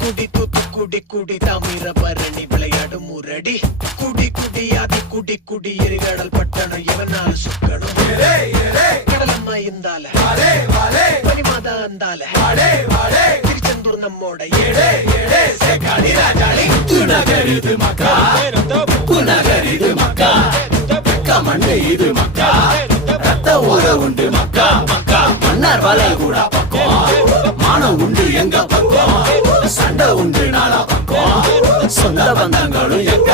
குடி தூத்துக்குடி குடி தாமிரபரணி விளையாடும் முரடி குடி குடி ஆதி குடி குடி எரிகடல் பட்டணம் இவனால சுக்கணும் கடலம்மா இருந்தால பனிமாதா இருந்தால திருச்செந்தூர் நம்மோட புனகரிது மக்கா புனகரிது மக்கா மண்ணு இது மக்கா ரத்த ஊற உண்டு மக்கா மக்கா மன்னார் வலை கூட பக்கம் மானம் உண்டு எங்க பக்கம் சண்டை உண்டு நாளா பக்கம் சொந்த பந்தங்களும் எங்க